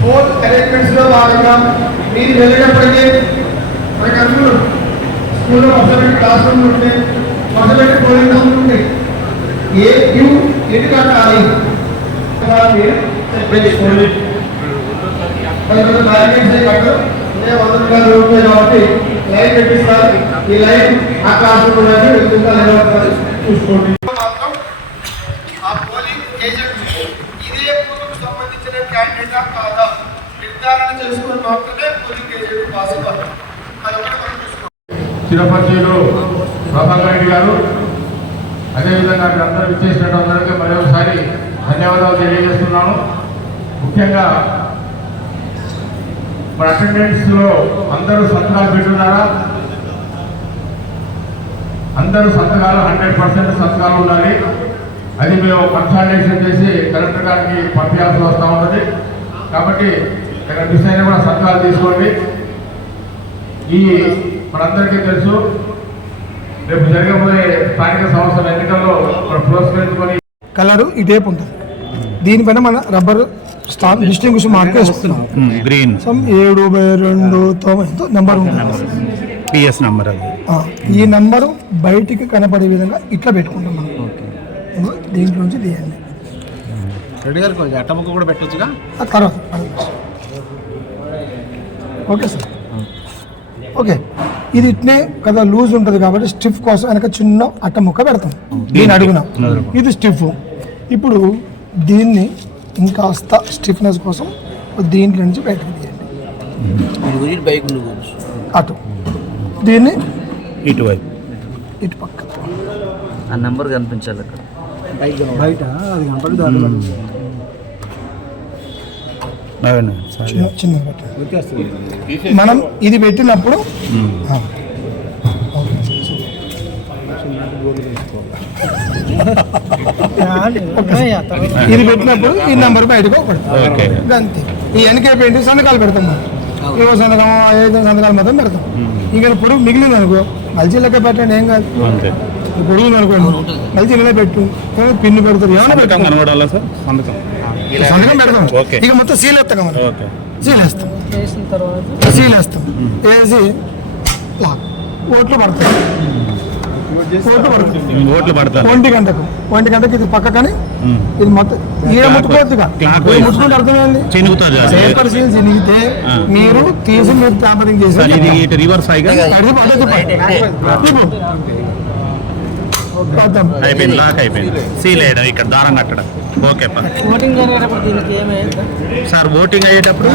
Phone అరేంజ్మెంట్స్లో భాగంగా మీరు వెళ్ళేటప్పటికీ మనకి అందరూ స్కూల్లో మొదలెట్టి క్లాస్ రూమ్ ఉంటే మొదలెట్టి పోలింగ్ రూమ్ ఉంటే ఏ క్యూ ఎటు కట్టాలి కాబట్టి లైన్ పెట్టిస్తారు. ఈ లైన్ ఆ క్లాస్ రూమ్ చూసుకోండి. ఆ పోలింగ్ ఏజెంట్ ఇదే బూత్కు సంబంధించిన క్యాండిడేటా కాదా నిర్ధారణ చేసుకుని మాత్రమే పోలింగ్ ఏజెంట్ పాస్ అవ్వాలి. చిరపరిచయులు ప్రభాకర్ రెడ్డి గారు, అదేవిధంగా అందరూ ఇచ్చేసినట్టు అందరికీ మరొకసారి ధన్యవాదాలు తెలియజేస్తున్నాను. ముఖ్యంగా మన అటెండెన్స్లో అందరూ సంతకాలు పెట్టున్నారా? అందరూ సంతకాలు 100% సంతకాలు ఉండాలి. అది మేము కన్సల్టేషన్ చేసి కలెక్టర్ గారికి పంపించాల్సి వస్తూ ఉంటుంది. కాబట్టి ఇక్కడ మిస్ అయినా కూడా సంతకాలు తీసుకోండి. ఈ మనందరికీ తెలుసు, రేపు జరగబోయే స్థానిక సంస్థల ఎన్నికల్లో మనం పురస్కరించుకొని కలరు ఈ టేప్ ఉంటుంది. దీనిపైన మన రబ్బర్ స్టాంప్ డిస్టింగ్విష్ మార్క్ వేసుకుంటాం. గ్రీన్ 7/2 నెంబర్ ఉంటుంది. పిఎస్ నంబర్ అది. ఈ నంబరు బయటికి కనపడే విధంగా ఇట్లా పెట్టుకుంటాం మనం. దీంట్లో నుంచి తీయండి. రెడ్డి గారు కొంచెం అట్టముక్క కూడా పెట్టొచ్చుగా తర్వాత. Okay sir, okay. ఇది ఇట్నే కదా లూజ్ ఉంటుంది కాబట్టి స్టిఫ్ కోసం వెనక చిన్న అట్ట ముక్క పెడతాం దీని అడుగున. ఇది స్టిఫ్. ఇప్పుడు దీన్ని ఇంకాస్త స్టిఫ్నెస్ కోసం దీంట్లో నుంచి బయటకు తీయండి. అటు దీన్ని ఇటువైపు ఇటు పక్క ఆ నెంబర్ కనిపించాలి అక్కడ బయట. అది కనపడి చిన్న మనం ఇది పెట్టినప్పుడు ఇది పెట్టినప్పుడు ఈ నెంబర్ బయటకు అంతే. ఈ వెనకే పెట్టి సంతకాలు పెడతాం. ఏవో సంతకం 5 సంతకాలు మొత్తం పెడతాం. ఇంకా పొడుగు మిగిలింది అనుకో మల్చి లెక్క పెట్టండి, ఏం కాదు. పొడుగు అనుకోండి మల్చి ఇలా పెట్టు, పిన్ను పెడతారు. సంతకం పెడతాం. ఇక మొత్తం సీల్ వేస్తాం. సీల్ వేస్తాం. సీల్ వేస్తాం వేసి ఓట్లు పడతాం. ఓట్లు పడతాయి. 1 గంటకు ఇది పక్క కానీ ఇది మొత్తం ఈడ ముట్టుకోవద్దుగా. ముట్టుకుంటే అర్థమైంది పేపర్ సీల్ చినిగితే మీరు తీసి మీరు ట్యాంపరింగ్ చేసి రివర్స్ అయిపోయింది. లాక్ అయిపోయింది. సీల్ వేయడం, ఇక్కడ దారం కట్టడం. ఓకే సార్, ఓటింగ్ అయ్యేటప్పుడు